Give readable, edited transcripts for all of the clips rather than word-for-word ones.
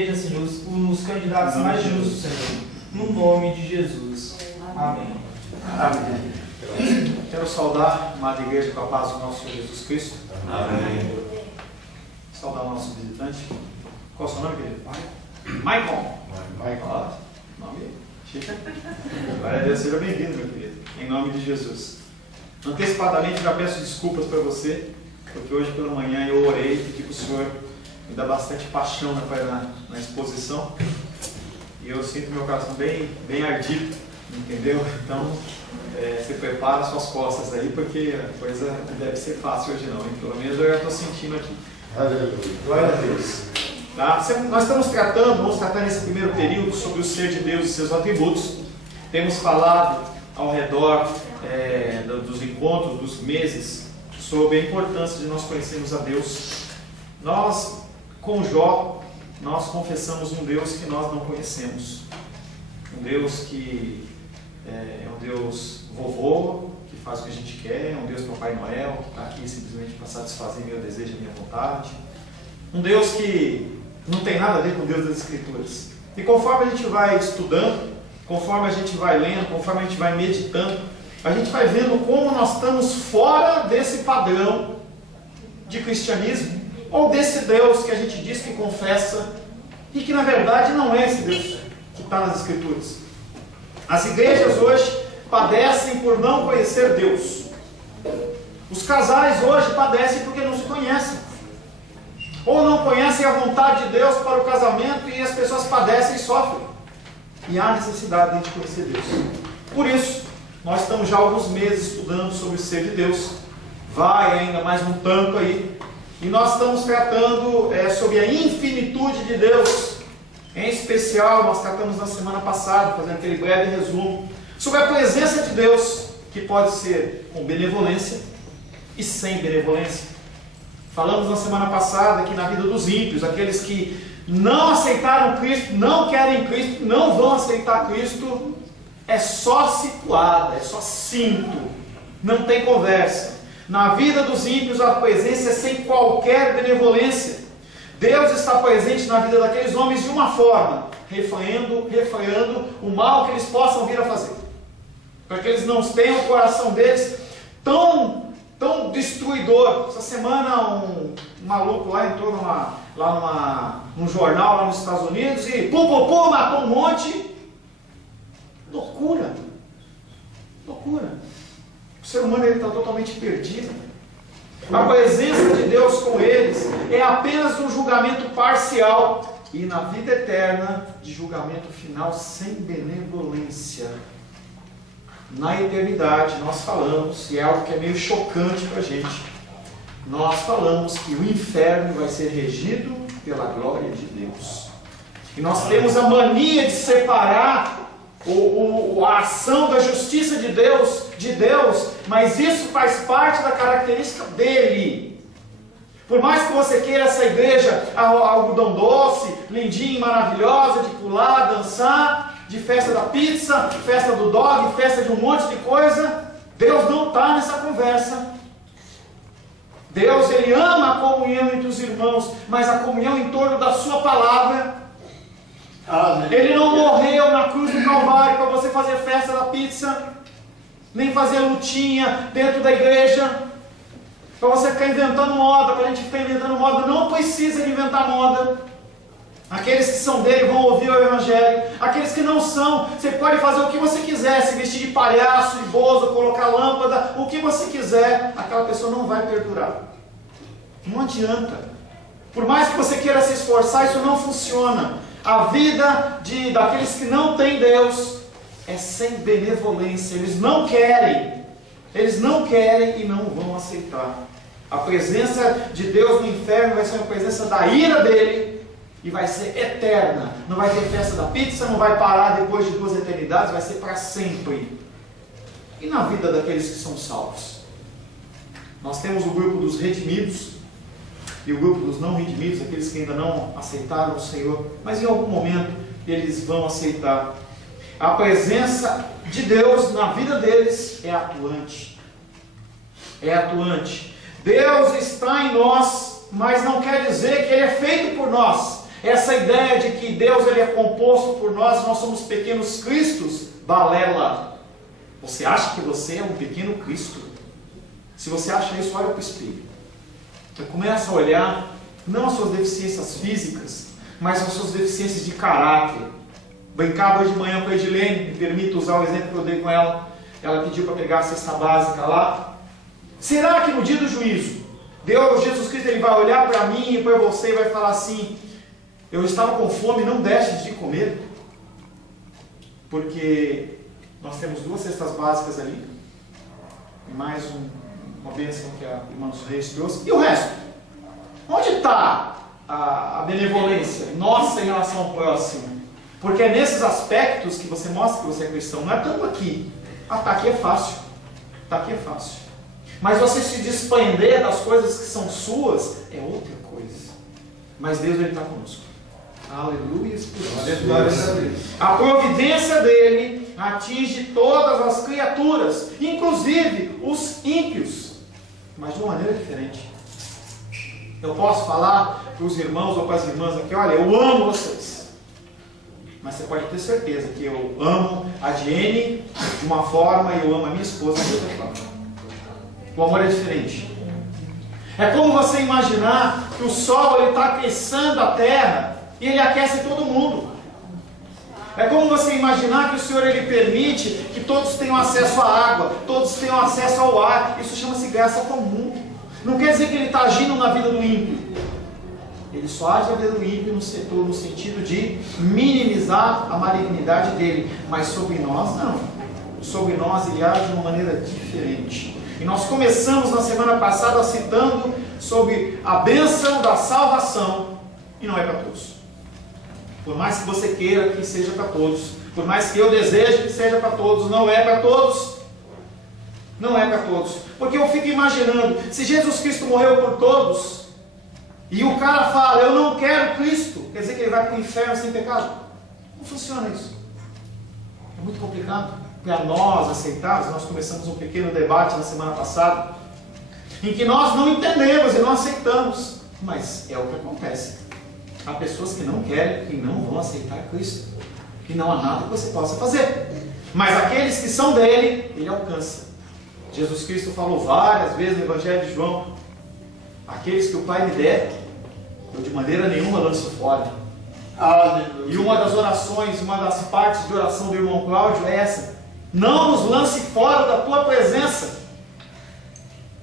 Senhor, os candidatos mais justos, Senhor, no nome de Jesus. Amém. Amém. Quero saudar a amada igreja com a paz do nosso Senhor Jesus Cristo. Amém. Saudar o nosso visitante. Qual é o seu nome, querido? Michael. Michael. Nome chique. Glória a Deus, seja bem-vindo, meu querido. Em nome de Jesus. Antecipadamente, já peço desculpas para você, porque hoje pela manhã eu orei e pedi para o Senhor me dar bastante paixão na exposição. E eu sinto meu coração bem ardido, entendeu? Então, você prepara suas costas aí, porque a coisa não deve ser fácil hoje não, hein? Pelo menos eu já estou sentindo aqui. Glória a Deus. Tá? Nós vamos tratar nesse primeiro período sobre o ser de Deus e seus atributos. Temos falado ao redor dos encontros, dos meses, sobre a importância de nós conhecermos a Deus. Nós, com Jó, nós confessamos um Deus que nós não conhecemos. Um Deus que é um Deus vovô, que faz o que a gente quer, um Deus Papai Noel, que está aqui simplesmente para satisfazer meu desejo e minha vontade. Um Deus que não tem nada a ver com o Deus das Escrituras. E conforme a gente vai estudando, conforme a gente vai lendo, conforme a gente vai meditando, a gente vai vendo como nós estamos fora desse padrão de cristianismo, ou desse Deus que a gente diz que confessa, e que na verdade não é esse Deus que está nas Escrituras. As igrejas hoje padecem por não conhecer Deus. Os casais hoje padecem porque não se conhecem. Ou não conhecem a vontade de Deus para o casamento, e as pessoas padecem e sofrem. E há necessidade de conhecer Deus. Por isso, nós estamos já há alguns meses estudando sobre o ser de Deus. Vai ainda mais um tanto aí. E nós estamos tratando sobre a infinitude de Deus. Em especial, nós tratamos na semana passada, fazendo aquele breve resumo, sobre a presença de Deus, que pode ser com benevolência e sem benevolência. Falamos na semana passada que na vida dos ímpios, aqueles que não aceitaram Cristo, não querem Cristo, não vão aceitar Cristo, é só situada, é só cinto, não tem conversa. Na vida dos ímpios a presença é sem qualquer benevolência. Deus está presente na vida daqueles homens de uma forma, refreando o mal que eles possam vir a fazer, para que eles não tenham o coração deles tão destruidor. Essa semana um maluco lá entrou num jornal lá nos Estados Unidos e matou um monte. Loucura. O ser humano está totalmente perdido. A presença de Deus com eles é apenas um julgamento parcial, e na vida eterna, de julgamento final sem benevolência. Na eternidade, nós falamos, e é algo que é meio chocante para a gente, nós falamos que o inferno vai ser regido pela glória de Deus. E nós temos a mania de separar a ação da justiça de Deus, mas isso faz parte da característica dele. Por mais que você queira essa igreja algodão doce, lindinha, maravilhosa, de pular, dançar, de festa da pizza, festa do dog, festa de um monte de coisa, Deus não está nessa conversa. Deus, Ele ama a comunhão entre os irmãos, mas a comunhão em torno da sua palavra. Ele não morreu na cruz do Calvário para você fazer festa da pizza, nem fazer lutinha dentro da igreja, para você ficar inventando moda, para a gente ficar inventando moda. Não precisa inventar moda. Aqueles que são dele vão ouvir o Evangelho. Aqueles que não são, você pode fazer o que você quiser, se vestir de palhaço, de bozo, colocar lâmpada, o que você quiser, aquela pessoa não vai perdurar. Não adianta. Por mais que você queira se esforçar, isso não funciona. A vida daqueles que não têm Deus é sem benevolência. Eles não querem e não vão aceitar. A presença de Deus no inferno vai ser uma presença da ira dele, e vai ser eterna. Não vai ter festa da pizza, não vai parar depois de 2 eternidades, vai ser para sempre. E na vida daqueles que são salvos? Nós temos o grupo dos redimidos e o grupo dos não redimidos, aqueles que ainda não aceitaram o Senhor, mas em algum momento eles vão aceitar. A presença de Deus na vida deles é atuante. Deus está em nós, mas não quer dizer que Ele é feito por nós. Essa ideia de que Deus ele é composto por nós somos pequenos cristos, balela. Você acha que você é um pequeno Cristo? Se você acha isso, olha para o espelho. Então começa a olhar, não as suas deficiências físicas, mas as suas deficiências de caráter. Brincava hoje de manhã com a Edilene, me permito usar o exemplo que eu dei com ela. Ela pediu para pegar a cesta básica lá. Será que no dia do juízo, Deus, Jesus Cristo, ele vai olhar para mim e para você e vai falar assim: eu estava com fome, não deixes de comer? Porque nós temos 2 cestas básicas ali, e mais uma bênção que a irmã dos Reis trouxe. E o resto? Onde está a benevolência nossa em relação ao próximo? Porque é nesses aspectos que você mostra que você é cristão. Não é tanto aqui. Ah, tá aqui é fácil. Tá aqui é fácil. Mas você se despender das coisas que são suas é outra coisa. Mas Deus está conosco. Aleluia. A providência dele atinge todas as criaturas, inclusive os ímpios, mas de uma maneira diferente. Eu posso falar para os irmãos ou para as irmãs aqui: olha, eu amo vocês, mas você pode ter certeza que eu amo a Diene de uma forma e eu amo a minha esposa de outra forma. O amor é diferente. É como você imaginar que o sol está aquecendo a terra e ele aquece todo mundo. É como você imaginar que o Senhor ele permite que todos tenham acesso à água, todos tenham acesso ao ar. Isso chama-se graça comum. Não quer dizer que ele está agindo na vida do ímpio. Ele só age na vida do ímpio no sentido de minimizar a malignidade dele. Mas sobre nós, não. Sobre nós ele age de uma maneira diferente. E nós começamos na semana passada citando sobre a bênção da salvação. E não é para todos. Por mais que você queira que seja para todos, por mais que eu deseje que seja para todos, não é para todos. Não é para todos. Porque eu fico imaginando, se Jesus Cristo morreu por todos, e o cara fala: eu não quero Cristo, quer dizer que ele vai para o inferno sem pecado? Não funciona isso. É muito complicado para nós aceitarmos. Nós começamos um pequeno debate na semana passada, em que nós não entendemos e não aceitamos, mas é o que acontece. Há pessoas que não querem e não vão aceitar Cristo, que não há nada que você possa fazer, mas aqueles que são dele, ele alcança. Jesus Cristo falou várias vezes no Evangelho de João: aqueles que o Pai me der, eu de maneira nenhuma lanço fora. E uma das orações, uma das partes de oração do irmão Cláudio é essa: não nos lance fora da tua presença.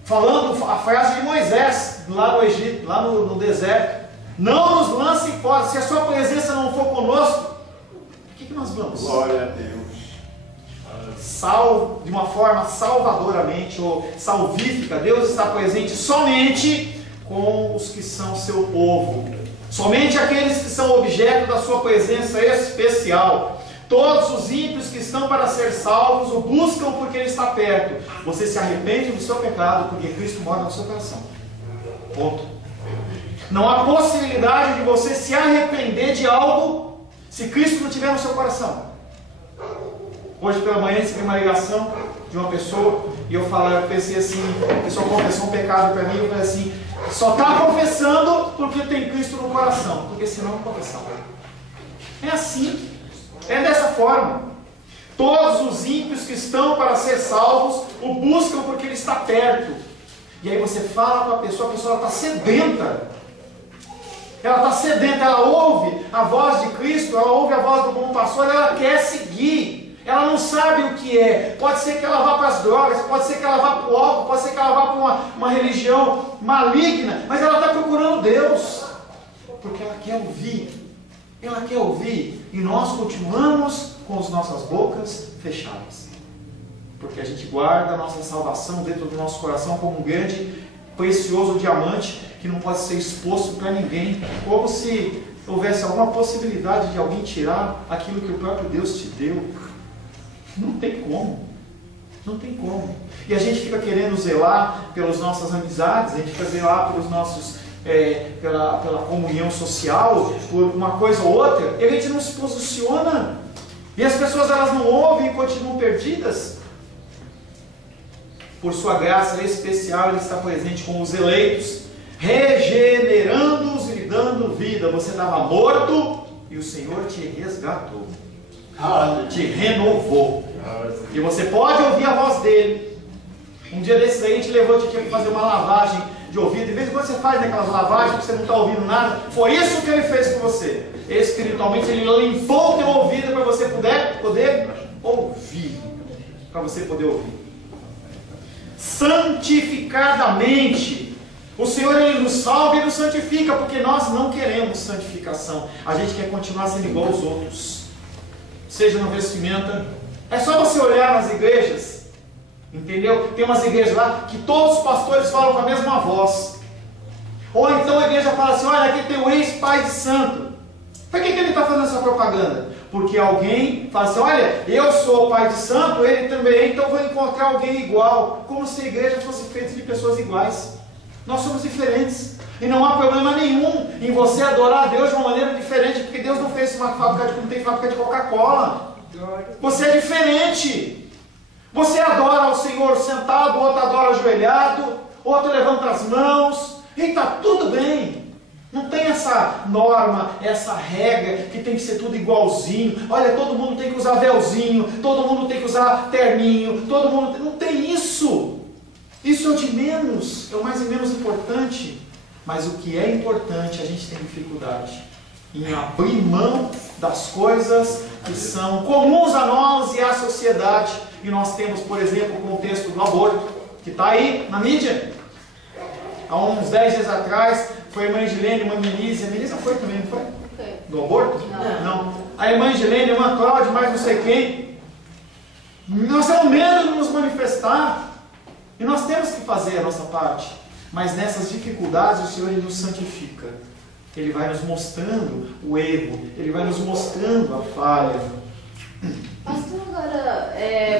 Falando a frase de Moisés lá no Egito, lá no deserto: não nos lance fora. Se a sua presença não for conosco, o que nós vamos? Glória a Deus. De uma forma salvadoramente ou salvífica, Deus está presente somente com os que são seu povo, somente aqueles que são objeto da sua presença especial. Todos os ímpios que estão para ser salvos o buscam porque ele está perto. Você se arrepende do seu pecado porque Cristo mora no seu coração. Ponto. Não há possibilidade de você se arrepender de algo se Cristo não estiver no seu coração. Hoje pela manhã recebi uma ligação de uma pessoa e eu pensei assim, a pessoa confessou um pecado para mim, eu falei assim: só está confessando porque tem Cristo no coração, porque senão não confessava. É assim, é dessa forma. Todos os ímpios que estão para ser salvos o buscam porque ele está perto. E aí você fala com a pessoa está sedenta. Ela está sedenta, ela ouve a voz de Cristo, ela ouve a voz do bom pastor, ela quer seguir. Ela não sabe o que é. Pode ser que ela vá para as drogas, pode ser que ela vá para o álcool, pode ser que ela vá para uma religião maligna, mas ela está procurando Deus, porque ela quer ouvir. Ela quer ouvir. E nós continuamos com as nossas bocas fechadas, porque a gente guarda a nossa salvação dentro do nosso coração como um grande, precioso diamante que não pode ser exposto para ninguém, como se houvesse alguma possibilidade de alguém tirar aquilo que o próprio Deus te deu. Não tem como. Não tem como. E a gente fica querendo zelar pelas nossas amizades, a gente fica zelar pelos nossos, pela comunhão social, por uma coisa ou outra, e a gente não se posiciona. E as pessoas elas não ouvem e continuam perdidas. Por sua graça especial, ele está presente com os eleitos, regenerando-os e dando vida, você estava morto e o Senhor te resgatou, te renovou. E você pode ouvir a voz dele. Um dia desses aí a gente levou aqui para fazer uma lavagem de ouvido. De vez em quando você faz aquelas lavagens que você não está ouvindo nada. Foi isso que ele fez com você. Espiritualmente ele limpou o teu ouvido para você poder ouvir. Para você poder ouvir. Santificadamente. O Senhor ele nos salva e nos santifica, porque nós não queremos santificação. A gente quer continuar sendo igual aos outros. Seja na vestimenta. É só você olhar nas igrejas. Entendeu? Tem umas igrejas lá que todos os pastores falam com a mesma voz. Ou então a igreja fala assim: olha, aqui tem o ex-pai de santo. Para que ele está fazendo essa propaganda? Porque alguém fala assim: olha, eu sou o pai de santo, ele também, então vou encontrar alguém igual. Como se a igreja fosse feita de pessoas iguais. Nós somos diferentes. E não há problema nenhum em você adorar a Deus de uma maneira diferente, porque Deus não fez uma fábrica como tem fábrica de Coca-Cola. Você é diferente. Você adora ao Senhor sentado, outro adora ajoelhado, outro levanta as mãos, e está tudo bem. Não tem essa norma, essa regra que tem que ser tudo igualzinho. Olha, todo mundo tem que usar véuzinho, todo mundo tem que usar terninho, todo mundo... Não tem isso. Isso é o de menos, é o mais e menos importante. Mas o que é importante, a gente tem dificuldade em abrir mão das coisas que são comuns a nós e à sociedade. E nós temos, por exemplo, o contexto do aborto, que está aí na mídia. Há uns 10 dias atrás, foi a irmã Gilene, a irmã Melissa. A Melissa foi também, não foi? Do aborto? Não. A irmã Gilene, a irmã Cláudia, mais não sei quem. Nós temos medo de nos manifestar. E nós temos que fazer a nossa parte. Mas nessas dificuldades, o Senhor ele nos santifica. Ele vai nos mostrando o erro. Ele vai nos mostrando a falha. Pastor, agora,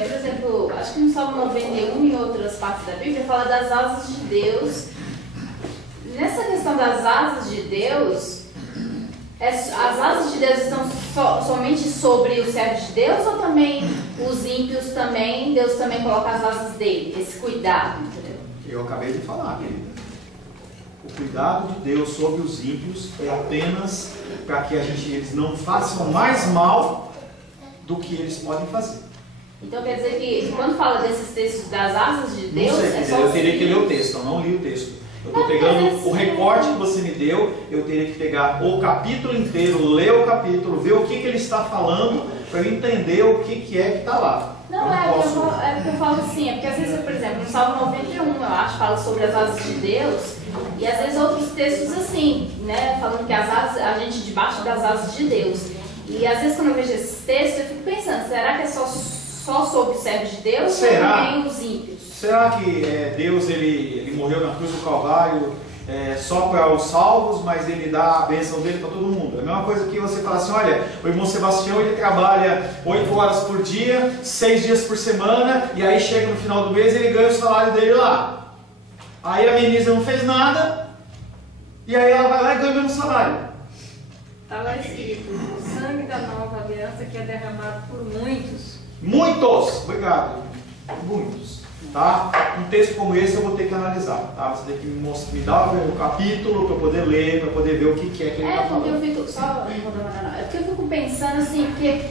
por exemplo, acho que no Salmo 91 e em outras partes da Bíblia fala das asas de Deus. Nessa questão das asas de Deus, as asas de Deus estão somente sobre os servos de Deus, ou também os ímpios também, Deus também coloca as asas dele, esse cuidado, entendeu? Eu acabei de falar, querida. O cuidado de Deus sobre os ímpios é apenas para que eles não façam mais mal do que eles podem fazer. Então quer dizer que quando fala desses textos das asas de Deus, não sei, é só eu teria que ler o texto, eu não li o texto. Eu estou pegando o recorte que você me deu, eu teria que pegar o capítulo inteiro, ler o capítulo, ver o que ele está falando, para eu entender o que é que está lá. Não, porque eu falo assim, porque às vezes, por exemplo, no Salmo 91, eu acho, fala sobre as asas de Deus, e às vezes outros textos assim, né, falando que as asas, a gente debaixo das asas de Deus. E às vezes quando eu vejo esses textos, eu fico pensando, será que é só sobre os servos de Deus ou também os ímpios? Será que Deus ele morreu na cruz do Calvário só para os salvos, mas ele dá a bênção dele para todo mundo? É a mesma coisa que você fala assim: olha, o irmão Sebastião ele trabalha 8 horas por dia, 6 dias por semana, e aí chega no final do mês e ele ganha o salário dele lá. Aí a Menisa não fez nada, e aí ela vai lá e ganha o mesmo salário. Está lá escrito: o sangue da nova aliança que é derramado por muitos. Muitos! Obrigado. Muitos. Tá? Um texto como esse eu vou ter que analisar. Tá? Você tem que me dar o capítulo para eu poder ler, para poder ver o que é que ele está falando. Eu fico, é porque eu fico pensando assim, porque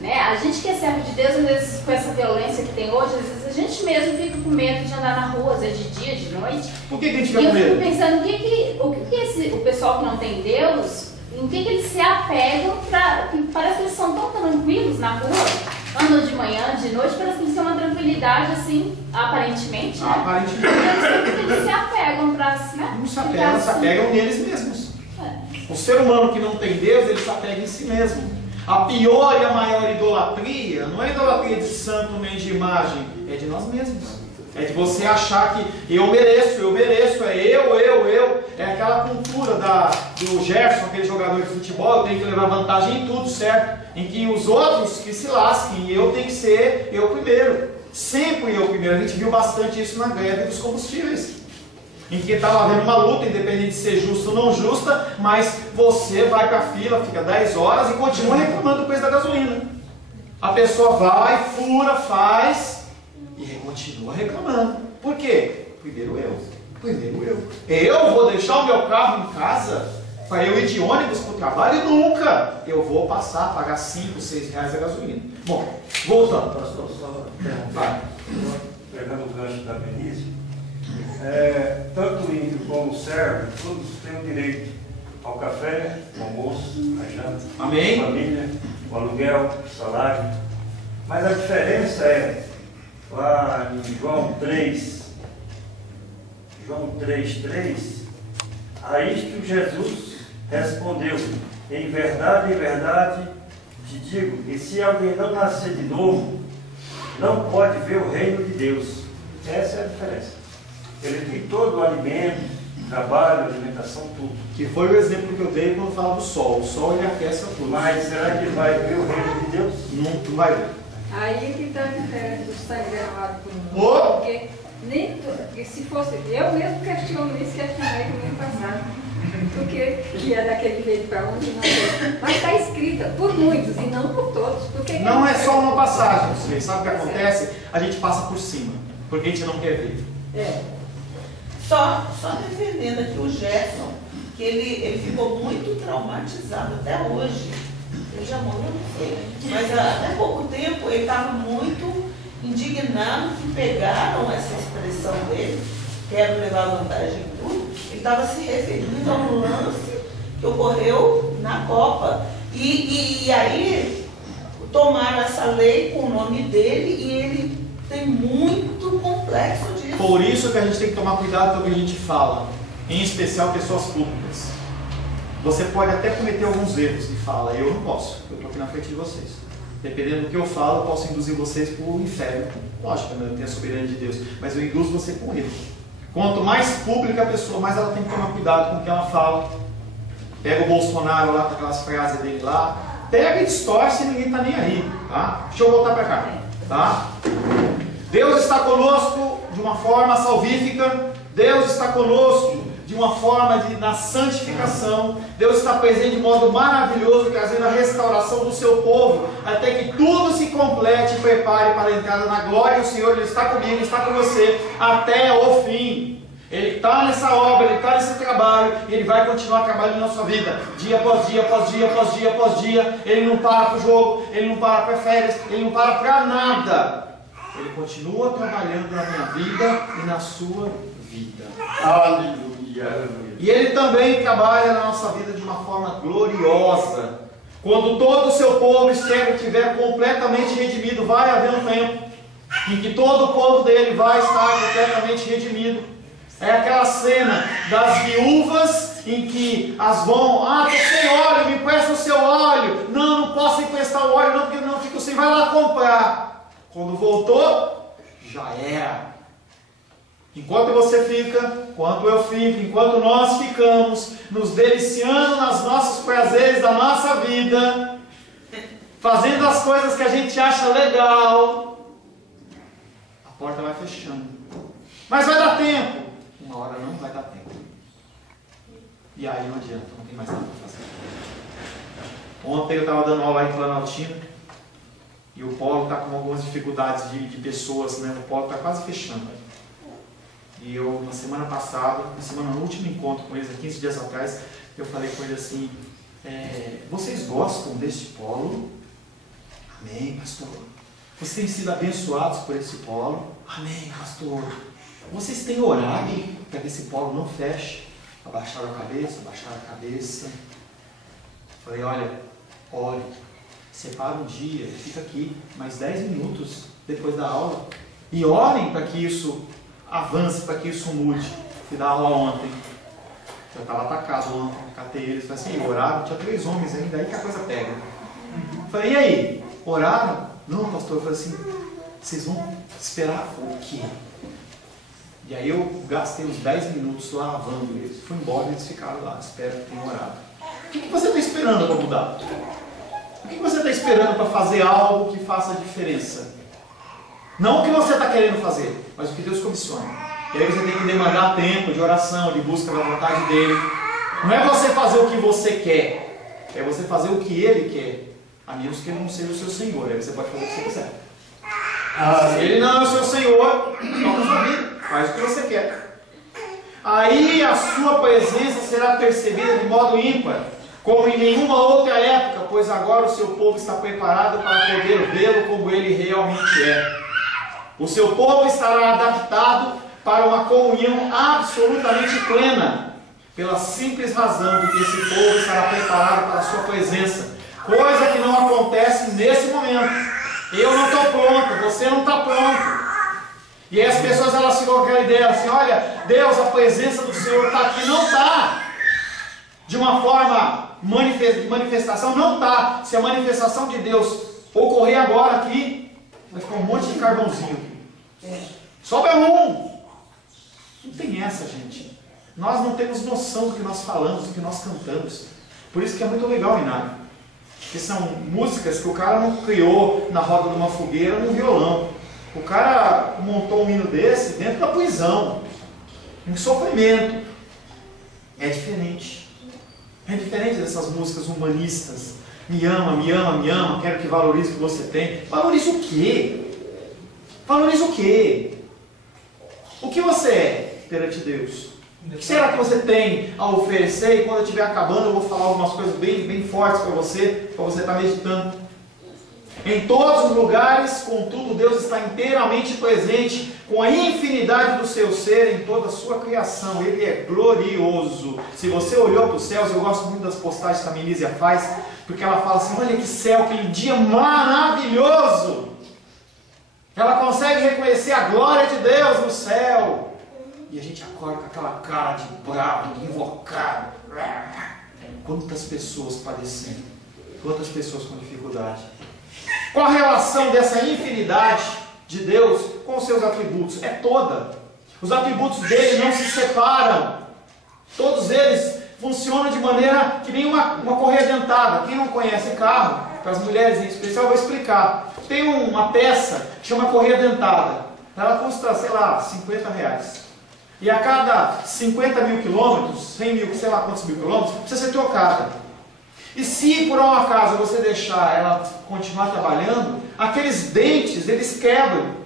né, a gente que é servo de Deus, às vezes com essa violência que tem hoje, às vezes a gente mesmo fica com medo de andar na rua, às vezes de dia, de noite. Por que a gente fica com medo? E eu fico pensando, o pessoal que não tem Deus, em que eles se apegam, parece que eles são tão tranquilos na rua. Andam de manhã, de noite, parece que eles têm uma tranquilidade assim, aparentemente, né? Aparentemente. Eles se apegam para, né? Não se apegam, se apegam neles mesmos. O ser humano que não tem Deus, ele se apega em si mesmo. A pior e a maior idolatria, não é idolatria de santo nem de imagem, é de nós mesmos. É de você achar que eu mereço, é eu. É aquela cultura do Gerson, aquele jogador de futebol, eu tenho que levar vantagem em tudo, certo? Em que os outros que se lasquem, eu tenho que ser eu primeiro. Sempre eu primeiro. A gente viu bastante isso na greve dos combustíveis. Em que estava havendo uma luta, independente de ser justa ou não justa, mas você vai para a fila, fica 10 horas e continua reclamando do preço da gasolina. A pessoa vai, fura, faz e continua reclamando. Por quê? Primeiro eu. Eu vou deixar o meu carro em casa? Para eu ir de ônibus para o trabalho, nunca eu vou passar a pagar 5, 6 reais a gasolina. Bom, voltando. Pastor, só Vai. pegando o gancho da Denise, tanto o ímpio como o servo, todos têm o direito ao café, ao almoço, à janta, Amém. à família, ao aluguel, ao salário. Mas a diferença é, lá em João 3, a isto Jesus respondeu: em verdade te digo, que se alguém não nascer de novo, não pode ver o reino de Deus. Essa é a diferença. Ele tem todo o alimento, trabalho, alimentação, tudo. Que foi o exemplo que eu dei quando eu falo do sol. O sol ele aquece a tudo. Mas será que vai ver o reino de Deus? Não vai ver. Aí que está a diferença do sangue derramado por mundo. Oh! Porque nem porque se fosse, eu mesmo questionei no ano passado. Porque que é daquele jeito para onde não é. Mas está escrita por muitos e não por todos. Porque Não é só uma passagem, você sabe o que acontece? A gente passa por cima, porque a gente não quer ver. Só defendendo aqui o Gerson, que ele ficou muito traumatizado até hoje. Ele já morreu, não sei. Mas até pouco tempo ele estava muito indignado que pegaram essa expressão dele, quero levar vantagem em tudo. Ele estava se referindo a um lance que ocorreu na Copa. E aí tomaram essa lei com o nome dele e ele tem muito complexo disso. Por isso que a gente tem que tomar cuidado com o que a gente fala, em especial pessoas públicas. Você pode até cometer alguns erros de fala, eu não posso, eu estou aqui na frente de vocês. Dependendo do que eu falo, eu posso induzir vocês para o inferno. Lógico, eu tenho a soberania de Deus, mas eu induzo você com erro. Quanto mais pública a pessoa, mais ela tem que tomar cuidado com o que ela fala. Pega o Bolsonaro lá com aquelas frases dele lá, pega e distorce e ninguém está nem aí. Tá? Deixa eu voltar para cá. Tá? Deus está conosco de uma forma salvífica, Deus está conosco de uma forma na santificação, Deus está presente de modo maravilhoso, trazendo a restauração do seu povo, até que tudo se complete e prepare para a entrada na glória. O Senhor ele está comigo, está com você até o fim. Ele está nessa obra, Ele está nesse trabalho, e Ele vai continuar trabalhando na sua vida, dia após dia, após dia, após dia, após dia. Ele não para para o jogo, Ele não para para férias, Ele não para para nada. Ele continua trabalhando na minha vida e na sua vida. Aleluia. E Ele também trabalha na nossa vida de uma forma gloriosa. Quando todo o seu povo estiver completamente redimido, vai haver um tempo em que todo o povo dele vai estar completamente redimido. É aquela cena das viúvas em que as vão, estou sem óleo, me empresta o seu óleo. Não posso emprestar o óleo não, porque não fico sem, vai lá comprar. Quando voltou, já era. Enquanto você fica, enquanto eu fico, enquanto nós ficamos nos deliciando nos nossos prazeres da nossa vida, fazendo as coisas que a gente acha legal, a porta vai fechando. Mas vai dar tempo. Uma hora não vai dar tempo. E aí não adianta, não tem mais nada para fazer. Ontem eu estava dando aula aí em Planaltina e o polo está com algumas dificuldades de pessoas, né? O polo está quase fechando. E eu, na semana passada, no último encontro com eles, há 15 dias atrás, eu falei com eles assim, vocês gostam deste polo? Amém, pastor. Vocês têm sido abençoados por esse polo? Amém, pastor. Vocês têm orado para que esse polo não feche? Abaixaram a cabeça. Falei, olha, ore. Separa um dia, fica aqui mais 10 minutos depois da aula. E orem para que isso avance, para que isso mude. Fui dar aula ontem. Eu estava atacado ontem, catei eles. Falei assim, oraram, tinha 3 homens ainda, aí que a coisa pega. Falei, e aí? Oraram? Não, pastor. Eu falei assim, vocês vão esperar o quê? E aí eu gastei uns 10 minutos lavando eles. Fui embora e eles ficaram lá. Espero que tenham orado. O que você está esperando para mudar? O que você está esperando para fazer algo que faça a diferença? Não o que você está querendo fazer, mas o que Deus comissiona. E aí você tem que demandar tempo de oração, de busca da vontade dEle. Não é você fazer o que você quer, é você fazer o que Ele quer. A menos que Ele não seja o seu Senhor. Aí você pode fazer o que você quiser. Se Ele não é o seu Senhor, toca a sua vida. Faz o que você quer. aí a sua presença será percebida de modo ímpar, como em nenhuma outra época, pois agora o seu povo está preparado para poder vê-lo como ele realmente é. O seu povo estará adaptado para uma comunhão absolutamente plena, pela simples razão de que esse povo estará preparado para a sua presença, coisa que não acontece nesse momento. Eu não estou pronto, você não está pronto. E aí as pessoas elas ficam com aquela ideia assim, olha, Deus, a presença do Senhor está aqui. Não está. De uma forma de manifestação, não está. Se a manifestação de Deus ocorrer agora aqui, vai ficar um monte de carvãozinho. Sobra um. Não tem essa, gente. Nós não temos noção do que nós falamos, do que nós cantamos. Por isso que é muito legal o Inário. Que são músicas que o cara não criou na roda de uma fogueira num violão. O cara montou um hino desse dentro da prisão, em sofrimento. É diferente. É diferente dessas músicas humanistas. Me ama, me ama, me ama, quero que valorize o que você tem. Valorize o quê? Valorize o quê? O que você é perante Deus? O que será que você tem a oferecer? E quando eu estiver acabando, eu vou falar algumas coisas bem fortes para você estar meditando. Em todos os lugares, contudo, Deus está inteiramente presente com a infinidade do seu ser em toda a sua criação. Ele é glorioso. Se você olhou para os céus, eu gosto muito das postagens que a Melísia faz, porque ela fala assim, olha que céu, que dia maravilhoso. Ela consegue reconhecer a glória de Deus no céu. E a gente acorda com aquela cara de bravo, de invocado. Quantas pessoas padecendo, quantas pessoas com dificuldade. Qual a relação dessa infinidade de Deus com os seus atributos? É toda. Os atributos dele não se separam. Todos eles funcionam de maneira que nem uma correia dentada. Quem não conhece carro, para as mulheres em especial, eu vou explicar. Tem uma peça que chama correia dentada. Ela custa, sei lá, R$50. E a cada 50 mil quilômetros, 100 mil, sei lá quantos mil quilômetros, precisa ser trocada. E se por um acaso você deixar ela continuar trabalhando, aqueles dentes, eles quebram.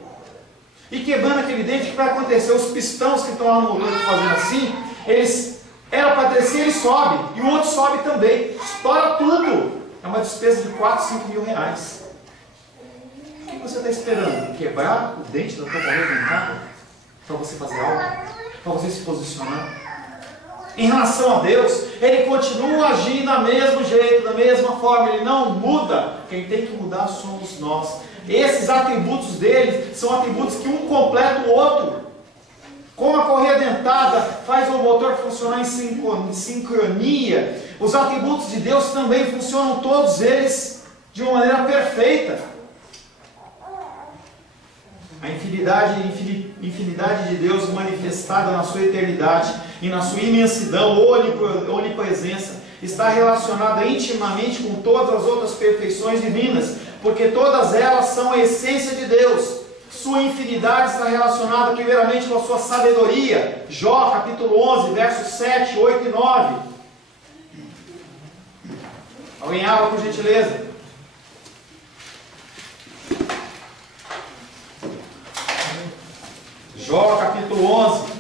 E quebrando aquele dente, o que vai acontecer? Os pistões que estão lá no motor fazendo assim, eles, era para descer, ele sobe. E o outro sobe também. Estoura tudo. É uma despesa de 4, 5 mil reais. O que você está esperando? Quebrar o dente da tua correia dentada? Para você fazer algo? Para você se posicionar? Em relação a Deus, Ele continua agindo do mesmo jeito, da mesma forma, Ele não muda. Quem tem que mudar somos nós. Esses atributos dele são atributos que um completa o outro. Como a correia dentada faz o motor funcionar em sincronia, os atributos de Deus também funcionam todos eles de uma maneira perfeita. A infinidade de Deus manifestada na sua eternidade e na sua imensidão, onipresença, está relacionada intimamente com todas as outras perfeições divinas, porque todas elas são a essência de Deus. Sua infinidade está relacionada primeiramente com a sua sabedoria. Jó, capítulo 11, versos 7, 8 e 9. Alguém abra, por gentileza. Jó, capítulo 11.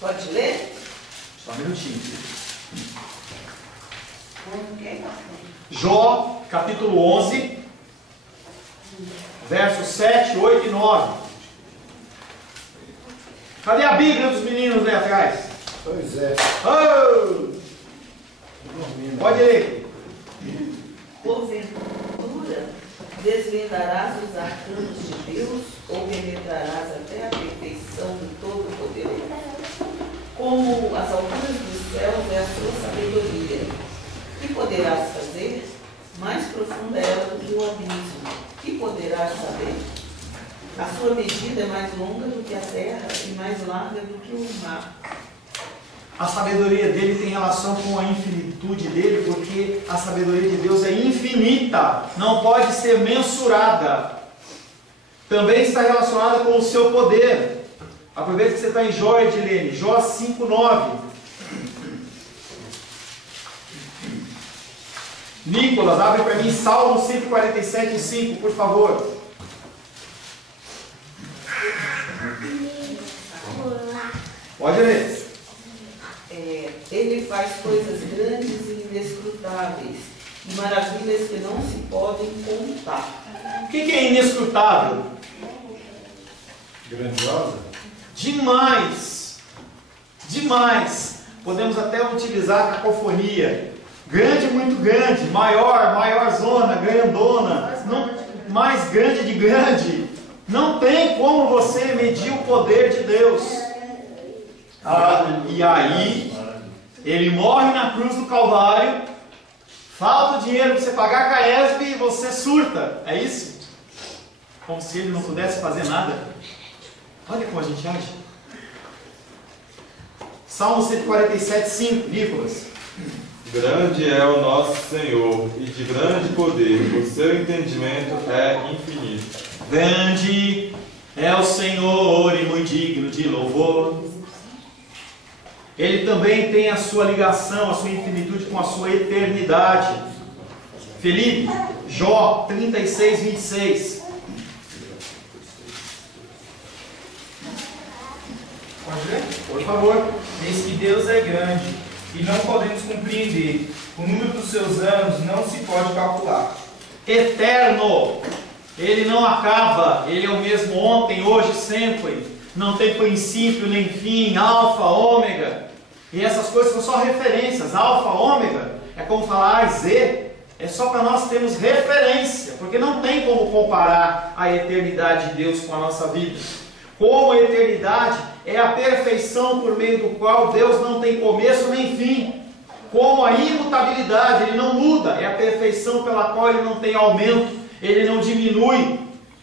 Pode ler? Só um minutinho. Jó, capítulo 11, versos 7, 8 e 9. Cadê a Bíblia dos meninos ali atrás? Pois é. Oh! Pode ler. Porventura, desvendarás os arcanos de Deus, ou penetrarás até a perfeição do Todo-Poderoso? Como as alturas dos céus é a sua sabedoria. Que poderás fazer? Mais profunda é ela do que o abismo. Que poderás saber? A sua medida é mais longa do que a terra e mais larga do que o mar. A sabedoria dele tem relação com a infinitude dele, porque a sabedoria de Deus é infinita, não pode ser mensurada. Também está relacionada com o seu poder. Aproveita que você está em Jó, Edilene. Jó 5:9. Nicolas, abre para mim Salmo 147:5, por favor. Tá. O que é inescrutável? Grandiosa? Demais. Demais. Podemos até utilizar a cacofonia. Grande, muito grande. Maior, maior zona, grandona. Não, mais grande de grande. Não tem como você medir o poder de Deus. E aí, ele morre na cruz do Calvário. Falta o dinheiro para você pagar a Caesb e você surta. É isso? Como se ele não pudesse fazer nada. Olha como a gente age. Salmo 147, 5, Nicolas. Grande é o nosso Senhor, e de grande poder, o seu entendimento é infinito. Grande é o Senhor e muito digno de louvor. Ele também tem a sua ligação, a sua infinitude com a sua eternidade. Felipe, Jó 36, 26. Pode ler? Por favor. Eis que Deus é grande e não podemos compreender. O número dos seus anos não se pode calcular. Eterno. Ele não acaba. Ele é o mesmo ontem, hoje, sempre. Não tem princípio nem fim. Alfa, ômega. E essas coisas são só referências. Alfa, ômega é como falar A e Z. É só para nós termos referência. Porque não tem como comparar a eternidade de Deus com a nossa vida. Como a eternidade é a perfeição por meio do qual Deus não tem começo nem fim. Como a imutabilidade, ele não muda, é a perfeição pela qual ele não tem aumento, ele não diminui.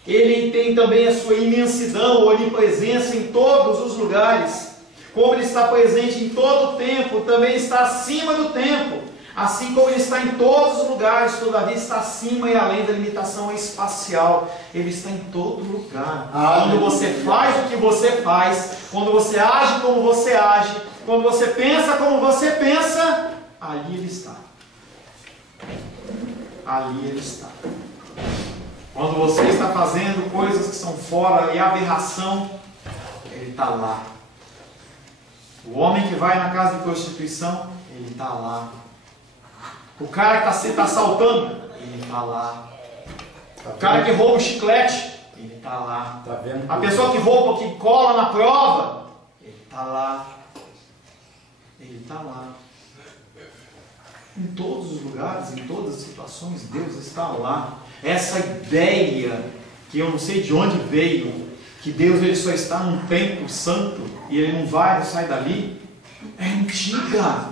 Ele tem também a sua imensidão, onipresença em todos os lugares. Como ele está presente em todo o tempo, também está acima do tempo. Assim como ele está em todos os lugares, todavia está acima e além da limitação espacial. Ele está em todo lugar. Quando você faz o que você faz, quando você age como você age, quando você pensa como você pensa, ali ele está. Ali ele está. Quando você está fazendo coisas que são fora e aberração, ele está lá. O homem que vai na casa de prostituição, ele está lá. O cara que está assaltando, ele está lá. O cara que rouba o chiclete, ele está lá. Tá vendo? A pessoa que rouba, que cola na prova, ele está lá. Ele está lá. Em todos os lugares, em todas as situações, Deus está lá. Essa ideia, que eu não sei de onde veio, que Deus ele só está num templo santo e ele não vai, não sai dali, é antiga.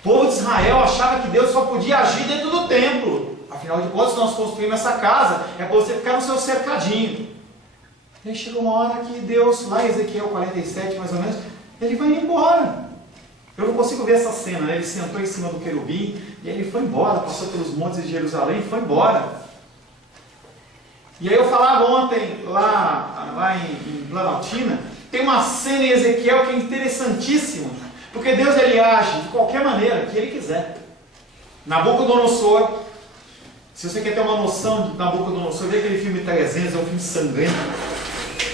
O povo de Israel achava que Deus só podia agir dentro do templo. Afinal de contas, nós construímos essa casa, é para você ficar no seu cercadinho. E aí chegou uma hora que Deus, lá em Ezequiel 47 mais ou menos, ele vai embora. Eu não consigo ver essa cena, né? Ele sentou em cima do querubim e ele foi embora, passou pelos montes de Jerusalém e foi embora. E aí eu falava ontem, lá em Planaltina, tem uma cena em Ezequiel que é interessantíssima, porque Deus ele age de qualquer maneira que ele quiser. Nabucodonosor, se você quer ter uma noção de Nabucodonosor, vê aquele filme 300, é um filme sangrento.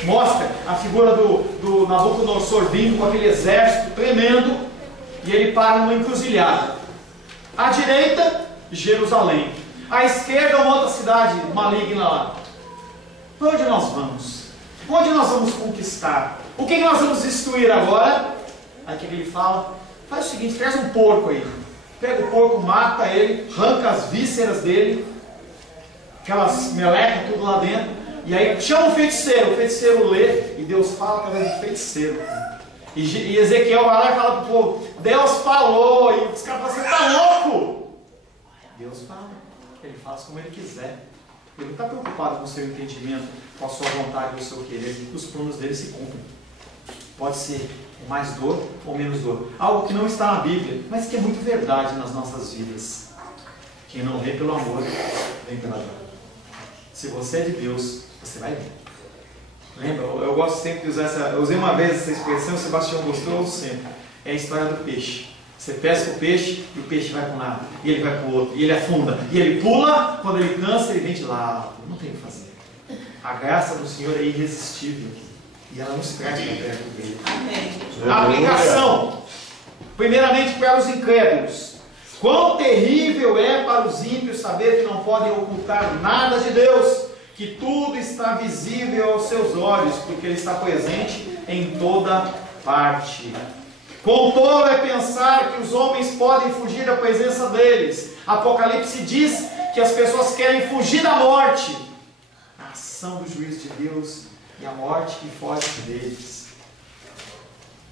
Mostra a figura do Nabucodonosor vindo com aquele exército tremendo, e ele para numa encruzilhada. À direita, Jerusalém. À esquerda, uma outra cidade maligna lá. Para onde nós vamos? Onde nós vamos conquistar? O que nós vamos destruir agora? Aí o que ele fala? Faz o seguinte, traz um porco aí. Pega o porco, mata ele, arranca as vísceras dele, aquelas melecas tudo lá dentro, e aí chama o feiticeiro lê, e Deus fala através do feiticeiro. E Ezequiel vai lá e fala pro povo, Deus falou, e os caras falam, você está louco? Deus fala, ele faz como ele quiser. Ele não está preocupado com o seu entendimento, com a sua vontade, com o seu querer, que os planos dele se cumprem. Pode ser mais dor ou menos dor. Algo que não está na Bíblia, mas que é muito verdade nas nossas vidas. Quem não vê pelo amor, vem pela dor. Se você é de Deus, você vai ver. Lembra? Eu gosto sempre de usar eu usei uma vez essa expressão, o Sebastião gostou, eu uso sempre. É a história do peixe. Você pesca o peixe e o peixe vai para um lado, e ele vai para o outro, e ele afunda, e ele pula, quando ele cansa, ele vem de lado. Não tem o que fazer. A graça do Senhor é irresistível. E ela nos traz para perto dele. Amém. A aplicação, primeiramente para os incrédulos. Quão terrível é para os ímpios saber que não podem ocultar nada de Deus, que tudo está visível aos seus olhos, porque Ele está presente em toda parte. Quão tolo é pensar que os homens podem fugir da presença deles. Apocalipse diz que as pessoas querem fugir da morte, a ação do juízo de Deus e a morte que foge deles.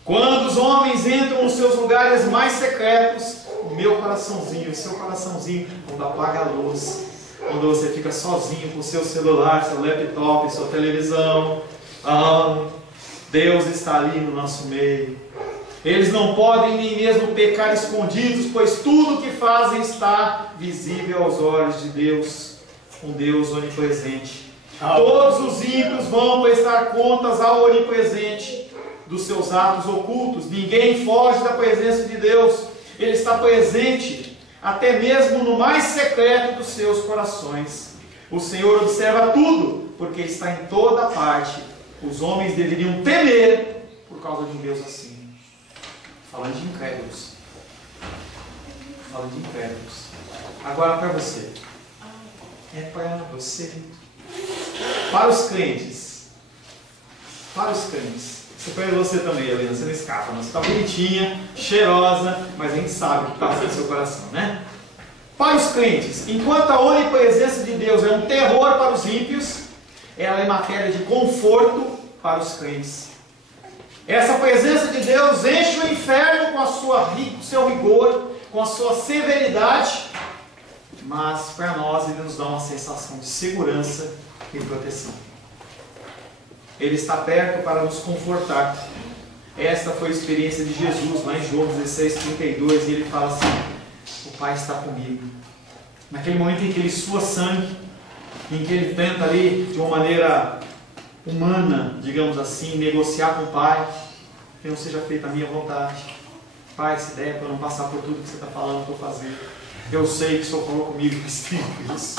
Quando os homens entram nos seus lugares mais secretos, o meu coraçãozinho, o seu coraçãozinho, quando apaga a luz, quando você fica sozinho com o seu celular, seu laptop, sua televisão, Deus está ali no nosso meio. Eles não podem nem mesmo pecar escondidos, pois tudo o que fazem está visível aos olhos de Deus, um Deus onipresente. Todos os ímpios vão prestar contas ao onipresente dos seus atos ocultos. Ninguém foge da presença de Deus. Ele está presente até mesmo no mais secreto dos seus corações. O Senhor observa tudo, porque está em toda parte. Os homens deveriam temer por causa de um Deus assim. Falando de incrédulos. Falando de incrédulos. Agora para você. É para você. Para os crentes. Para os crentes. Isso é para você também, Helena. Você não escapa, não. Você está bonitinha, cheirosa, mas a gente sabe o que passa no seu coração, né? Para os crentes, enquanto a onipresença de Deus é um terror para os ímpios, ela é matéria de conforto para os crentes. Essa presença de Deus enche o inferno com o seu rigor, com a sua severidade, mas para nós Ele nos dá uma sensação de segurança e proteção. Ele está perto para nos confortar. Esta foi a experiência de Jesus, lá em João 16:32, e Ele fala assim: o Pai está comigo. Naquele momento em que Ele sua sangue, em que Ele tenta ali, de uma maneira humana, digamos assim, negociar com o Pai, que não seja feita a minha vontade. Pai, se der para eu não passar por tudo que você está falando, eu vou fazer. Eu sei que o Senhor falou comigo, Espírito, isso.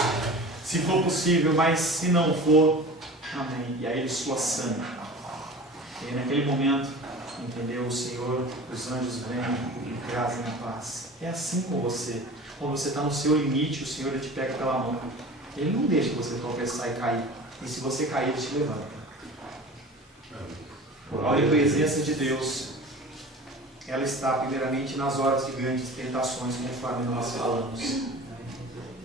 Se for possível, mas se não for, amém. E aí Ele sua sangue. E naquele momento, entendeu? O Senhor, os anjos vêm e trazem a paz. É assim com você. Quando você está no seu limite, o Senhor Ele te pega pela mão. Ele não deixa você tropeçar e cair. E se você cair, Ele te levanta. A onipresença de Deus, ela está primeiramente nas horas de grandes tentações, conforme nós falamos.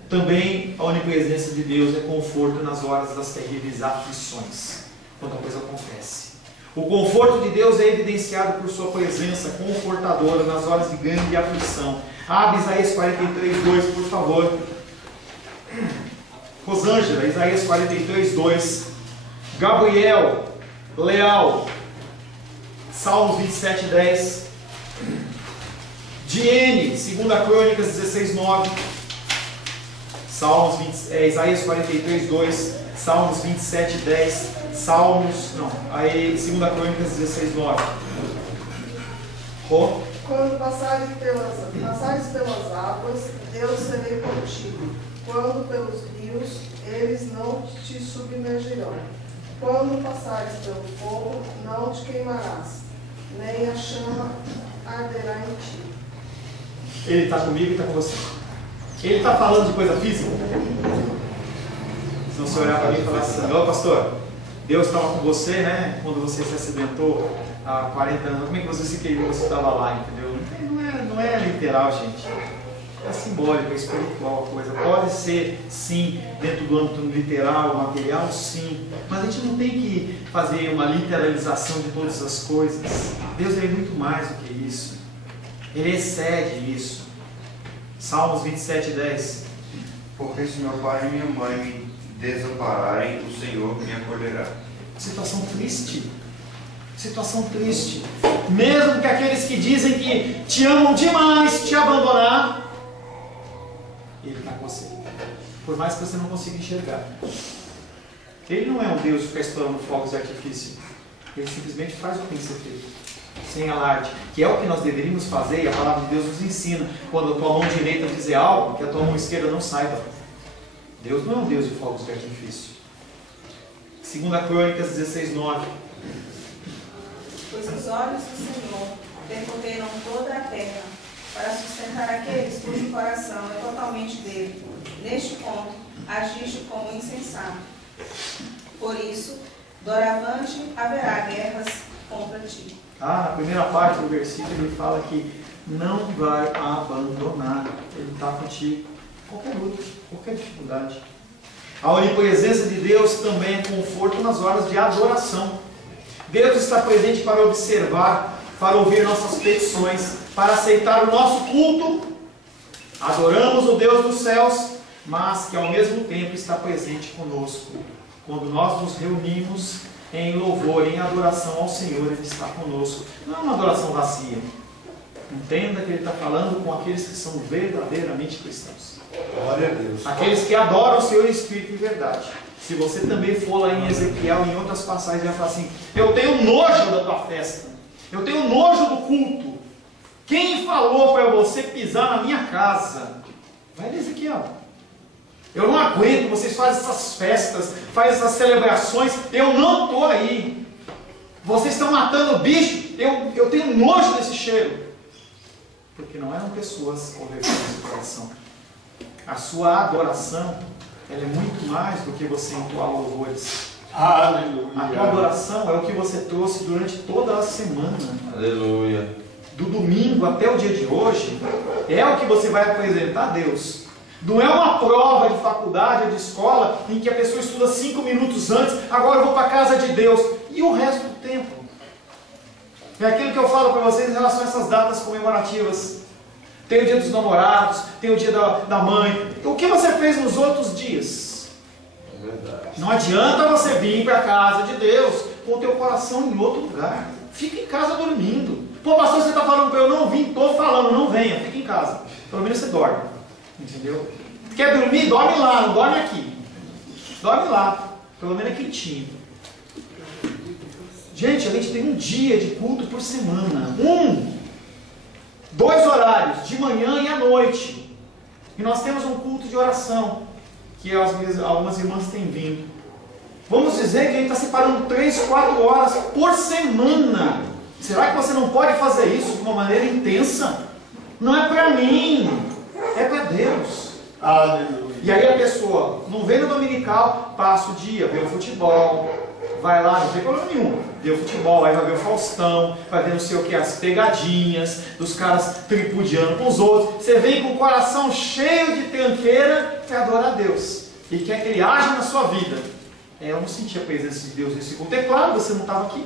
Também a onipresença de Deus é conforto nas horas das terríveis aflições, quando a coisa acontece. O conforto de Deus é evidenciado por sua presença confortadora nas horas de grande aflição. Abre Isaías 43:2, por favor. Rosângela, Isaías 43:2. Gabriel, Leal, Salmos 27:10. Diene, 2 Crônicas 16:9. Isaías 43:2. Salmos 27:10. Aí 2 Crônicas 16:9. Quando passares pelas águas, eu serei contigo. Quando pelos rios, eles não te submergirão. Quando passares pelo fogo, não te queimarás, nem a chama arderá em ti. Ele está comigo e está com você. Ele está falando de coisa física? Se você olhar para mim e falar assim: ô pastor, Deus estava com você, né? Quando você se acidentou há 40 anos, como é que você se queimou? Você estava lá, entendeu? Não é literal, gente. É simbólico, é espiritual a coisa. Pode ser, sim, dentro do âmbito literal, material, sim. Mas a gente não tem que fazer uma literalização de todas as coisas. Deus é muito mais do que isso. Ele excede isso. Salmos 27:10. Porque se meu pai e minha mãe me desampararem, o Senhor me acolherá. Situação triste. Situação triste. Mesmo que aqueles que dizem que te amam demais te abandonar, Ele está com você. Por mais que você não consiga enxergar. Ele não é um Deus de ficar estourando fogos de artifício. Ele simplesmente faz o que tem que ser feito. Sem alarde. Que é o que nós deveríamos fazer, e a palavra de Deus nos ensina. Quando a tua mão direita dizer algo, que a tua mão esquerda não saiba. Deus não é um Deus de fogos de artifício. 2 Crônicas 16:9. Pois os olhos do Senhor percorreram toda a terra para sustentar aqueles cujo coração é totalmente dele. Neste ponto, agiste como insensato. Por isso, doravante haverá guerras contra ti. Na primeira parte do versículo ele fala que não vai abandonar. Ele está contigo. Qualquer luta, qualquer dificuldade. A onipresença de Deus também é conforto nas horas de adoração. Deus está presente para observar, para ouvir nossas petições, para aceitar o nosso culto. Adoramos o Deus dos céus, mas que ao mesmo tempo está presente conosco. Quando nós nos reunimos em louvor, em adoração ao Senhor, Ele está conosco. Não é uma adoração vazia. Entenda que Ele está falando com aqueles que são verdadeiramente cristãos. Glória a Deus. Aqueles que adoram o Senhor em espírito e verdade. Se você também for lá em Ezequiel, em outras passagens, vai falar assim: eu tenho nojo da tua festa. Eu tenho nojo do culto. Quem falou para você pisar na minha casa? Vai em Ezequiel. Eu não aguento, vocês fazem essas festas, fazem essas celebrações, eu não estou aí. Vocês estão matando bicho, eu tenho nojo desse cheiro. Porque não eram pessoas convertidas no coração. A sua adoração, ela é muito mais do que você entoar louvores. Aleluia. A tua adoração é o que você trouxe durante toda a semana. Aleluia. Do domingo até o dia de hoje, é o que você vai apresentar a Deus. Não é uma prova de faculdade ou de escola em que a pessoa estuda 5 minutos antes, agora eu vou para a casa de Deus. E o resto do tempo? É aquilo que eu falo para vocês em relação a essas datas comemorativas. Tem o dia dos namorados, tem o dia da mãe. O que você fez nos outros dias? É verdade. Não adianta você vir para a casa de Deus com o teu coração em outro lugar. Fica em casa dormindo. Pô, pastor, você está falando para eu não vim? Estou falando, não venha, fica em casa. Pelo menos você dorme. Entendeu? Quer dormir? Dorme lá, não dorme aqui. Dorme lá, pelo menos é quentinho. Gente, a gente tem um dia de culto por semana. 2 horários, de manhã e à noite. E nós temos um culto de oração, que algumas irmãs têm vindo. Vamos dizer que a gente está separando 3, 4 horas por semana. Será que você não pode fazer isso de uma maneira intensa? Não é para mim, é para Deus. Aleluia. E aí a pessoa não vem no dominical, passa o dia, vê o futebol, vai lá, não tem problema nenhum, vê o futebol, aí vai ver o Faustão, vai ver não sei o que, as pegadinhas, dos caras tripudiando com os outros. Você vem com o coração cheio de tranqueira para adorar a Deus e quer que Ele haja na sua vida. Eu não senti a presença de Deus nesse culto. É claro, você não estava aqui.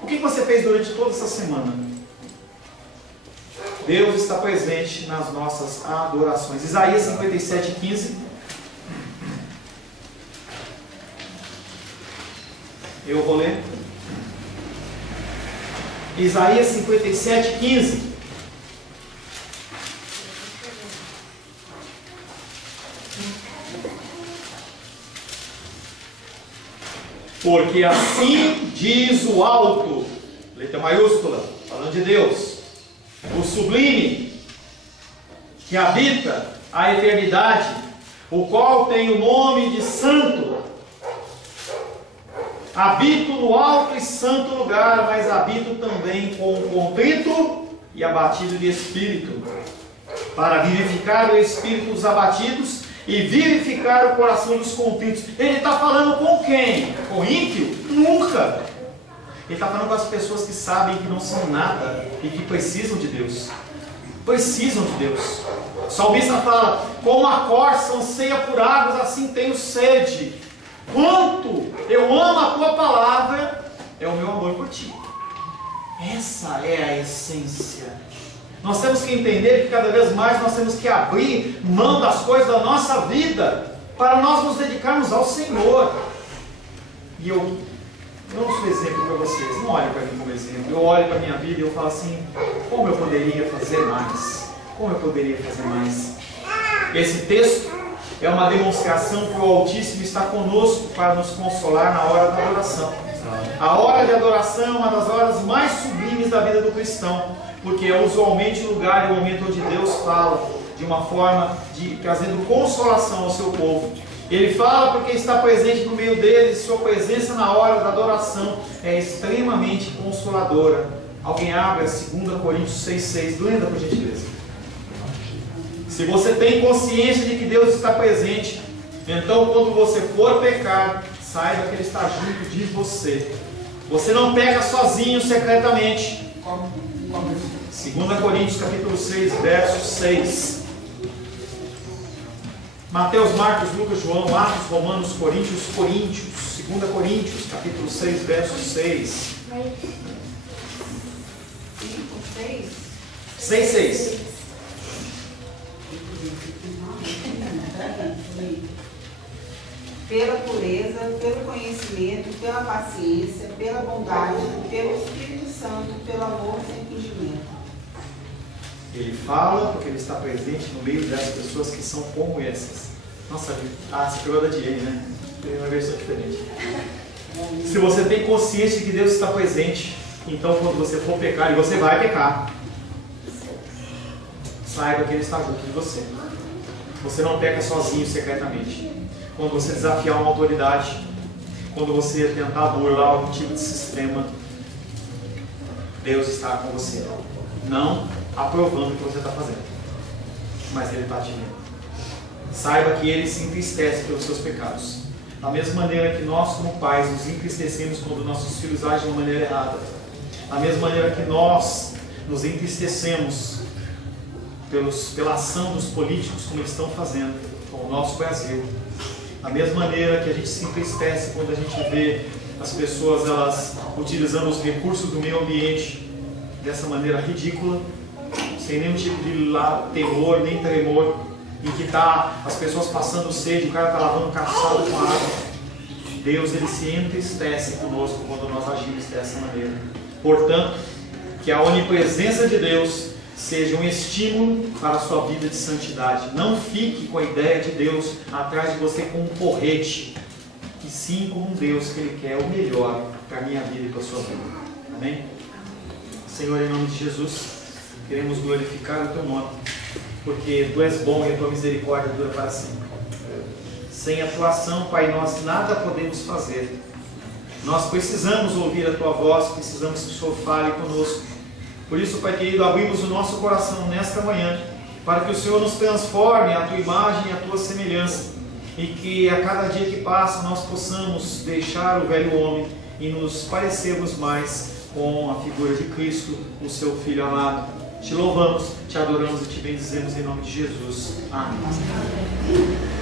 O que você fez durante toda essa semana? Deus está presente nas nossas adorações. Isaías 57:15. Eu vou ler. Isaías 57:15. Porque assim diz o alto, letra maiúscula, falando de Deus, o sublime, que habita a eternidade, o qual tem o nome de santo. Habito no alto e santo lugar, mas habito também com o contrito e abatido de espírito, para vivificar o espírito dos abatidos e vivificar o coração dos contritos. Ele está falando com quem? Com ímpio? Nunca! Ele está falando com as pessoas que sabem que não são nada e que precisam de Deus. Precisam de Deus. O salmista fala: como a corça anseia por águas, assim tenho sede. Quanto eu amo a tua palavra, é o meu amor por ti. Essa é a essência. Nós temos que entender que cada vez mais nós temos que abrir mão das coisas da nossa vida para nós nos dedicarmos ao Senhor. E eu não sou exemplo para vocês, não olhem para mim como exemplo. Eu olho para a minha vida e eu falo assim: como eu poderia fazer mais? Como eu poderia fazer mais? Esse texto é uma demonstração que o Altíssimo está conosco para nos consolar na hora da adoração. A hora de adoração é uma das horas mais sublimes da vida do cristão, porque é usualmente o lugar e o momento onde Deus fala de uma forma trazendo consolação ao seu povo. Ele fala porque está presente no meio deles, sua presença na hora da adoração é extremamente consoladora. Alguém abre a 2 Coríntios 6,6, lenda por gentileza. Se você tem consciência de que Deus está presente, então quando você for pecar, saiba que Ele está junto de você. Você não peca sozinho secretamente. 2 Coríntios capítulo 6, verso 6. Mateus, Marcos, Lucas, João, Atos, Romanos, Coríntios. 2 Coríntios capítulo 6, verso 6. 6. Pela pureza, pelo conhecimento, pela paciência, pela bondade, pelo Espírito Santo, pelo amor sem fingimento. Ele fala porque Ele está presente no meio das pessoas que são como essas. Nossa, você pegou da Diane, né? Tem uma versão diferente. Se você tem consciência de que Deus está presente, então quando você for pecar, e você vai pecar, saiba que Ele está junto de você. Você não peca sozinho secretamente. Quando você desafiar uma autoridade, quando você tentar burlar algum tipo de sistema, Deus está com você. Não aprovando o que você está fazendo, mas Ele está te vendo. Saiba que Ele se entristece pelos seus pecados. Da mesma maneira que nós, como pais, nos entristecemos quando nossos filhos agem de uma maneira errada. Da mesma maneira que nós nos entristecemos pela ação dos políticos, como eles estão fazendo com o nosso Brasil. Da mesma maneira que a gente se entristece quando a gente vê as pessoas elas utilizando os recursos do meio ambiente dessa maneira ridícula, sem nenhum tipo de temor nem tremor, em que está as pessoas passando sede, o cara está lavando calçado com água. Deus Ele se entristece conosco quando nós agimos dessa maneira. Portanto, que a onipresença de Deus seja um estímulo para a sua vida de santidade. Não fique com a ideia de Deus atrás de você com um porrete, e sim com um Deus que Ele quer o melhor para a minha vida e para a sua vida. Amém? Senhor, em nome de Jesus, queremos glorificar o Teu nome, porque Tu és bom e a Tua misericórdia dura para sempre. Sem a Tua ação, Pai, nós nada podemos fazer. Nós precisamos ouvir a Tua voz, precisamos que o Senhor fale conosco. Por isso, Pai querido, abrimos o nosso coração nesta manhã, para que o Senhor nos transforme à Tua imagem e à Tua semelhança, e que a cada dia que passa nós possamos deixar o velho homem e nos parecermos mais com a figura de Cristo, o Seu Filho amado. Te louvamos, Te adoramos e Te bendizemos em nome de Jesus. Amém.